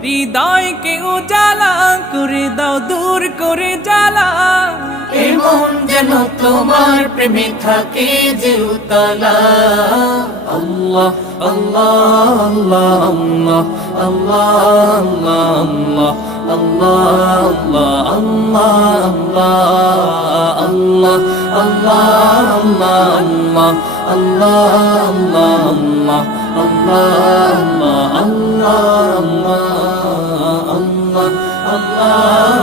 হৃদয়কে উজালা করে দাও, দূর করে জ্বালা। এমন যেন তোমার প্রেমে থাকে যে উতলা। আল্লাহ আল্লাহ আল্লাহ আল্লাহ আল্লাহ আল্লাহ আল্লাহ আল্লাহ আল্লাহ আল্লাহ আল্লাহ আল্লাহ আল্লাহ আল্লাহ আল্লাহ আল্লাহ আল্লাহ